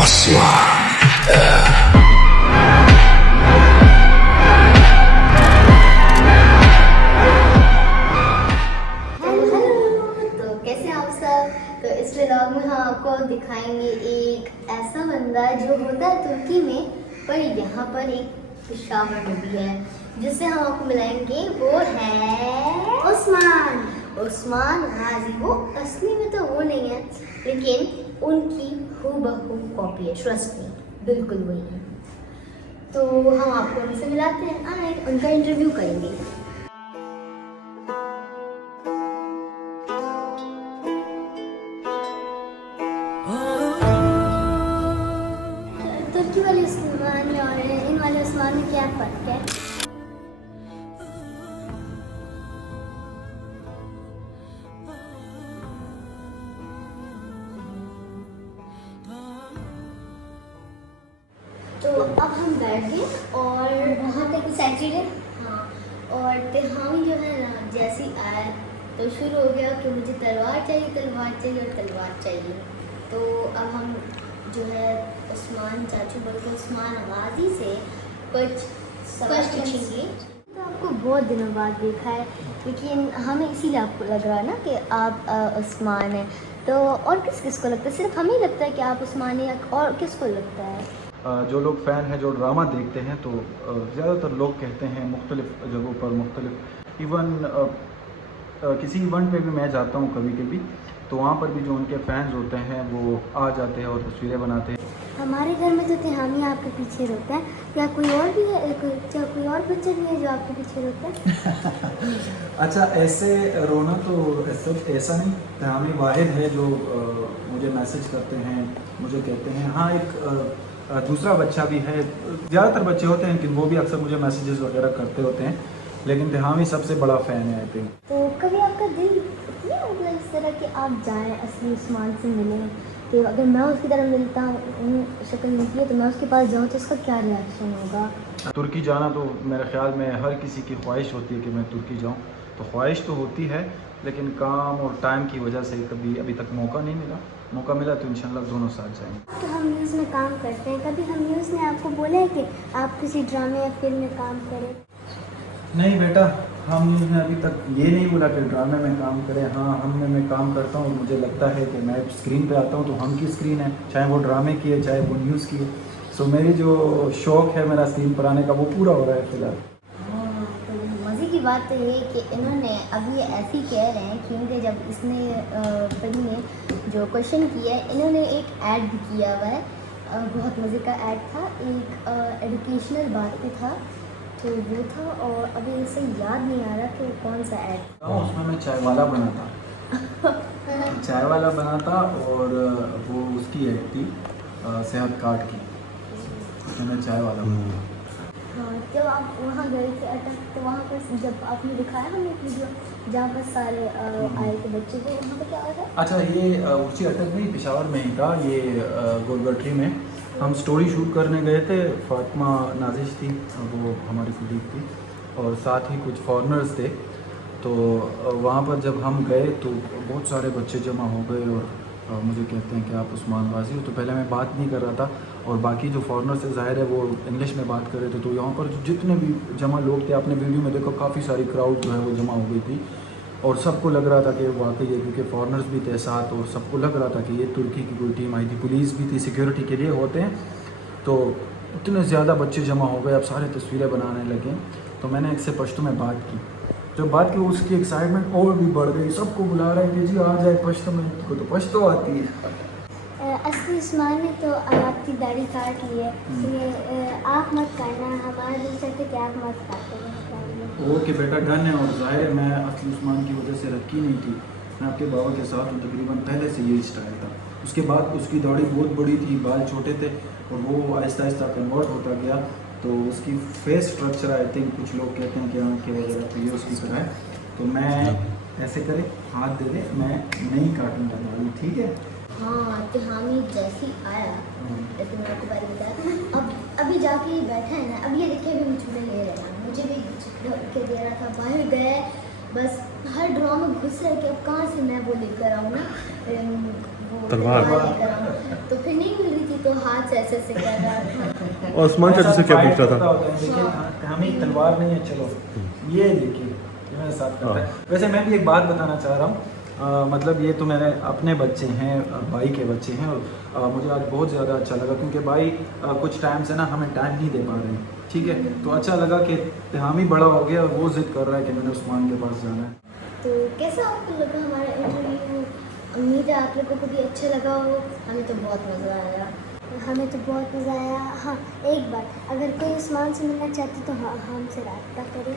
तो कैसे हैं आप सब। तो इस व्लॉग में हम आपको दिखाएंगे एक ऐसा बंदा जो होता है तुर्की में, पर यहाँ पर एक पेशावर में भी है, जिससे हम आपको मिलाएंगे। वो है उस्मान गाजी। वो असली में तो वो नहीं है, लेकिन उनकी हूबहू कॉपी है, ट्रस्ट मी, बिल्कुल वही है। तो हम आपको उनसे मिलाते हैं और उनका इंटरव्यू करेंगे। तुर्की वाले उस्मान और इन वाले उस्मान में क्या फ़र्क है? तो अब हम बैठ गए और वहाँ तक सैटरडे, हाँ, और तिहामी जो है ना, जैसे ही आया तो शुरू हो गया कि मुझे तलवार चाहिए। तो अब हम जो है उस्मान चाचू बल्कि उस्मान गाजी से कुछ सवाल पूछेंगे। तो आपको बहुत दिनों बाद देखा है, लेकिन हमें इसीलिए आपको लग रहा है ना कि आप उस्मान हैं। तो और किस को लगता है? सिर्फ हमें लगता है कि आप उस्मान हैं, और किसको लगता है? जो लोग फ़ैन हैं, जो ड्रामा देखते हैं, तो ज़्यादातर लोग कहते हैं मुख्तलिफ़ जगहों पर मुख्तलिफ़, इवन किसी इवेंट पे भी मैं जाता हूँ कभी कभी, तो वहाँ पर भी जो उनके फ़ैन्स होते हैं वो आ जाते हैं और तस्वीरें बनाते हैं। हमारे घर में तो तिहामी आपके पीछे रोता है, या कोई और भी है? कोई और बच्चा भी है जो आपके पीछे रोता है? अच्छा, ऐसे रोना तो ऐसा नहीं, तिहामी वाहिद है जो मुझे मैसेज करते हैं, मुझे कहते हैं। हाँ, एक दूसरा बच्चा भी है, ज़्यादातर बच्चे होते हैं लेकिन वो भी अक्सर मुझे मैसेजेस वगैरह करते होते हैं, लेकिन तिहामी सबसे बड़ा फ़ैन है आई थिंक। तो कभी आपका दिल किया मतलब इस तरह कि आप जाएं असली उस्मान से मिलें, कि अगर मैं उसकी तरह मिलता हूँ, शक्ल मिलती है, तो मैं उसके पास जाऊँ तो उसका क्या रिएक्शन होगा? तुर्की जाना तो मेरे ख़्याल में हर किसी की ख्वाहिश होती है कि मैं तुर्की जाऊँ। तो ख्वाहिश तो होती है, लेकिन काम और टाइम की वजह से कभी अभी तक मौका नहीं मिला। मौका मिला तो इंशाल्लाह दोनों साथ जाएंगे। तो हम न्यूज़ में काम करते हैं, कभी हम न्यूज़ ने आपको बोला है कि आप किसी ड्रामे या फिल्म में काम करें? नहीं बेटा, हमने अभी तक ये नहीं बोला कि ड्रामे में काम करें। हाँ, मैं काम करता हूँ, मुझे लगता है कि मैं स्क्रीन पे आता हूँ तो हम की स्क्रीन है, चाहे वो ड्रामे की है चाहे वो न्यूज़ की है। सो मेरी जो शौक़ है मेरा स्क्रीन पर आने का, वो पूरा हो रहा है फ़िलहाल। हाँ, तो मज़े की बात तो ये है कि इन्होंने अभी ऐसे ही कह रहे हैं, क्योंकि जब इसने फिल्म ने जो क्वेश्चन किया है, इन्होंने एक ऐड भी किया हुआ है। बहुत मज़े का ऐड था, एक एजुकेशनल बात पे था, तो वो था, और अभी इसे याद नहीं आ रहा कि वो कौन सा ऐड। उसमें मैं चाय वाला बना था चाय वाला बना था, और वो उसकी ऐड थी सेहत कार्ड की, उसमें मैं चाय वाला बना था। हाँ, जब आप वहाँ गए थे अटक, तो वहाँ पर जब आपने दिखाया हमें एक वीडियो जहाँ पर सारे आए थे बच्चे, तो वहाँ पर क्या हुआ था? अच्छा, ये ऊँची अटक नहीं, पेशावर में ही था ये, गोलगट्टी में हम स्टोरी शूट करने गए थे। फातिमा नाजिश थी, वो हमारी कुलीग थी, और साथ ही कुछ फॉरेनर्स थे। तो वहाँ पर जब हम गए तो बहुत सारे बच्चे जमा हो गए, और मुझे कहते हैं कि आप उस्मान गाजी हो। तो पहले मैं बात नहीं कर रहा था, और बाकी जो फॉरेनर्स थे ज़ाहिर है वो इंग्लिश में बात कर रहे थे। तो यहाँ पर जितने भी जमा लोग थे, आपने वीडियो में देखो काफ़ी सारी क्राउड जो है वो जमा हो गई थी, और सबको लग रहा था कि वाकई है, क्योंकि फॉरेनर्स भी थे साथ, और सबको लग रहा था कि ये तुर्की की कोई टीम आई थी। पुलिस भी थी, सिक्योरिटी के लिए होते हैं। तो इतने ज़्यादा बच्चे जमा हो गए, अब सारे तस्वीरें बनाने लगे। तो मैंने एक से पश्तो में बात की, जब बात की उसकी एक्साइटमेंट और भी बढ़ गई, सबको बुला रहे हैं कि जी आ जाए पश्तो में, को तो पश्तो आती है। असली उस्मान ने तो आपकी दाढ़ी काट ली है, तो ये आप मत करना, हमारा दिल चाहते कि आप मत काटें। ओके बेटा, डन है। और ज़ाहिर है मैं असली उस्मान की वजह से रखी नहीं थी, मैं आपके बाबा के साथ हूँ, तकरीबन पहले से यही स्टाइल था। उसके बाद उसकी दाढ़ी बहुत बड़ी थी, बाल छोटे थे, और वो आहिस्ता आहिस्ता कन्वर्ट होता गया। तो उसकी फेस स्ट्रक्चर आई थिंक कुछ लोग कहते हैं कि आँखें वगैरह तो ये उसकी तरह है। तो मैं ऐसे करे, हाथ दे दे, मैं नहीं काटूँगा दाढ़ी, ठीक है? हाँ, तिहामी जैसे ही आया, जैसे मैं आपको पहले बताया, अब अभी जाके ये बैठा है ना, अब ये देखिए अभी मुझे ले रहा है, मुझे भी के दे रहा था, बाहर गए, बस हर ड्रॉ में घुस रहे कि अब कहाँ से मैं वो लेकर आऊँ ना, वो तलवार। लेकर आऊं। तो फिर नहीं मिल रही थी तो हाथ से ऐसे ऐसे कर रहा था। और उस्मान चाचा से क्या ऐसा पूछ रहा fight था? होता है, देखिए हमें तलवार नहीं है, चलो ये देखिए ये मेरे साथ करता है। वैसे मैं भी एक बात बताना चाह रहा हूँ, मतलब ये तो मेरे अपने बच्चे हैं, भाई के बच्चे हैं, और मुझे आज बहुत ज़्यादा अच्छा लगा क्योंकि भाई कुछ टाइम से ना हमें टाइम नहीं दे पा रहे हैं, ठीक है। तो अच्छा लगा कि हम ही बड़ा हो गया और वो ज़िद कर रहा है कि मैंने उस्मान के पास जाना है। तो कैसा आपको लगा हमारा इंटरव्यू? उम्मीद है आप लोगों को भी अच्छा लगा हो। हमें तो बहुत मज़ा आया। हमें तो बहुत मज़ा आया। हाँ, एक बात, अगर कोई उस्मान से मिलना चाहते तो हाँ हमसे रब्ता करें।